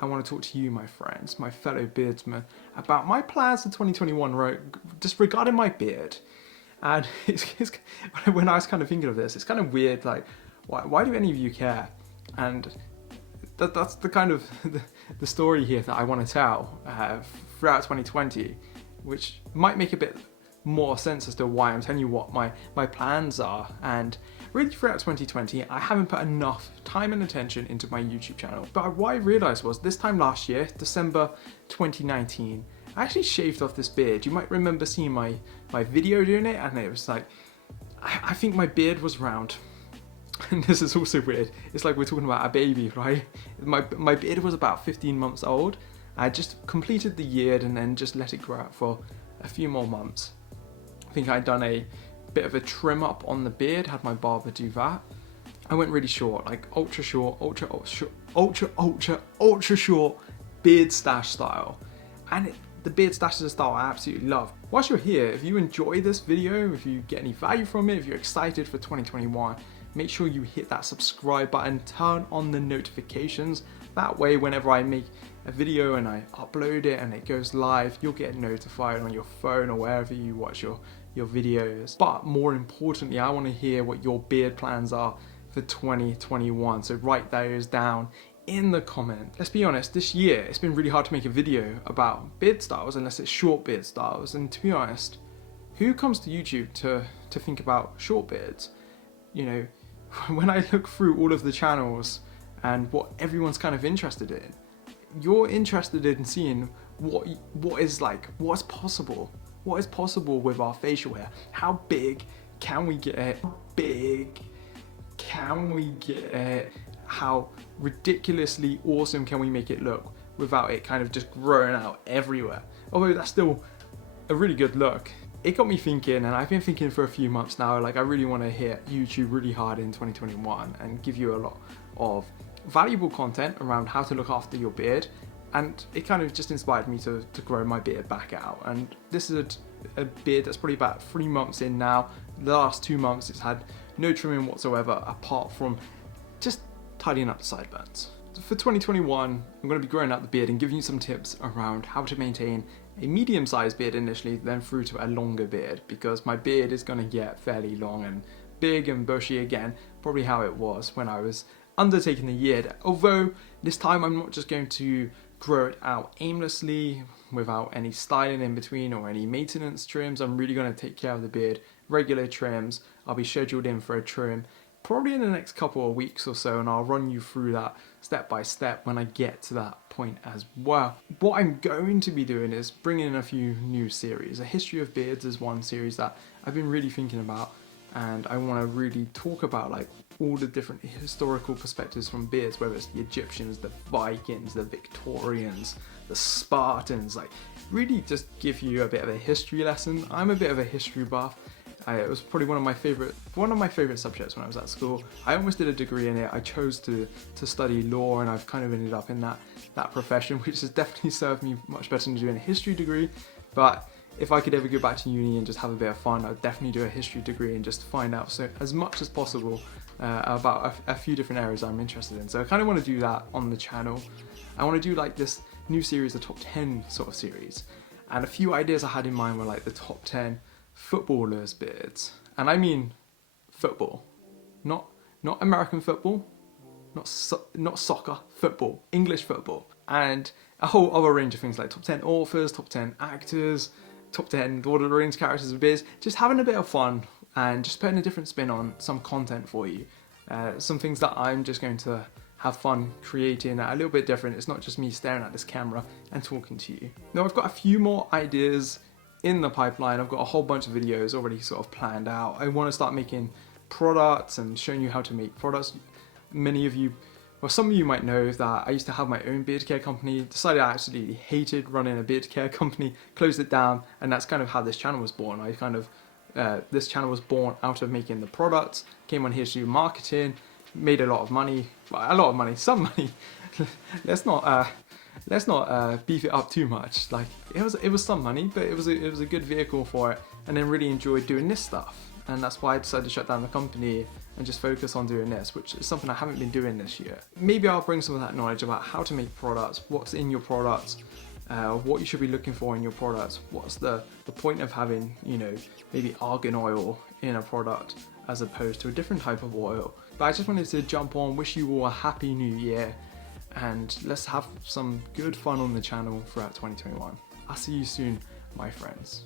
I want to talk to you, my friends, my fellow beardsmen, about my plans for 2021, just regarding my beard. And when I was kind of thinking of this, it's kind of weird, like, why do any of you care? And that's the kind of the story here that I want to tell throughout 2020, which might make a bit more sense as to why I'm telling you what my plans are. And really throughout 2020, I haven't put enough time and attention into my YouTube channel. But what I realized was this time last year, December 2019, I actually shaved off this beard. You might remember seeing my video doing it, and it was like, I think my beard was round. And this is also weird. It's like we're talking about a baby, right? My beard was about 15 months old. I just completed the year and then just let it grow out for a few more months. I think I'd done a bit of a trim up on the beard, had my barber do that. I went really short, like ultra short, ultra short beard stash style. And the beard stash is a style I absolutely love. Whilst you're here, if you enjoy this video, if you get any value from it, if you're excited for 2021, make sure you hit that subscribe button, turn on the notifications. That way, whenever I make a video and I upload it and it goes live, you'll get notified on your phone or wherever you watch your videos. But more importantly, I want to hear what your beard plans are for 2021. So write those down in the comment. Let's be honest, this year it's been really hard to make a video about beard styles unless it's short beard styles. And to be honest, who comes to YouTube to think about short beards? You know, when I look through all of the channels and what everyone's kind of interested in, you're interested in seeing what's possible. What is possible with our facial hair? How big can we get it? How big can we get it? How ridiculously awesome can we make it look without it kind of just growing out everywhere? Although that's still a really good look. It got me thinking, and I've been thinking for a few months now, like I really want to hit YouTube really hard in 2021 and give you a lot of valuable content around how to look after your beard. And it kind of just inspired me to grow my beard back out. And this is a beard that's probably about 3 months in now. The last 2 months it's had no trimming whatsoever apart from just tidying up the sideburns. For 2021, I'm going to be growing out the beard and giving you some tips around how to maintain a medium-sized beard initially, then through to a longer beard, because my beard is going to get fairly long and big and bushy again, probably how it was when I was undertaking the year. Although this time I'm not just going to grow it out aimlessly without any styling in between or any maintenance trims. I'm really going to take care of the beard, regular trims. I'll be scheduled in for a trim probably in the next couple of weeks or so, and I'll run you through that step by step when I get to that point as well. What I'm going to be doing is bringing in a few new series. A History of Beards is one series that I've been really thinking about, and I want to really talk about like all the different historical perspectives from beards, whether it's the Egyptians, the Vikings, the Victorians, the Spartans, like really just give you a bit of a history lesson. I'm a bit of a history buff. It was probably one of my favorite subjects when I was at school. I almost did a degree in it. I chose to study law, and I've kind of ended up in that profession, which has definitely served me much better than doing a history degree. But if I could ever go back to uni and just have a bit of fun, I'd definitely do a history degree and just find out as much as possible about a few different areas I'm interested in. So I kind of want to do that on the channel. I want to do like this new series, the top 10 sort of series. And a few ideas I had in mind were like the top 10 footballers' beards. And I mean football, not American football, not soccer, football, English football. And a whole other range of things like top 10 authors, top 10 actors, top 10 Lord of the Rings characters with beards. Just having a bit of fun and just putting a different spin on some content for you. Some things that I'm just going to have fun creating a little bit different. It's not just me staring at this camera and talking to you. Now I've got a few more ideas in the pipeline. I've got a whole bunch of videos already sort of planned out. I want to start making products and showing you how to make products. Many of you, well, some of you might know that I used to have my own beard care company, decided I absolutely hated running a beard care company, closed it down, and that's kind of how this channel was born. This channel was born out of making the products, came on here to do marketing, made a lot of money, some money. Let's not beef it up too much. Like it was some money, but it was a good vehicle for it, and then really enjoyed doing this stuff. And that's why I decided to shut down the company and just focus on doing this, which is something I haven't been doing this year. Maybe I'll bring some of that knowledge about how to make products, what's in your products, what you should be looking for in your products, what's the point of having, you know, maybe argan oil in a product as opposed to a different type of oil. But I just wanted to jump on, wish you all a happy new year, and let's have some good fun on the channel throughout 2021. I'll see you soon, my friends.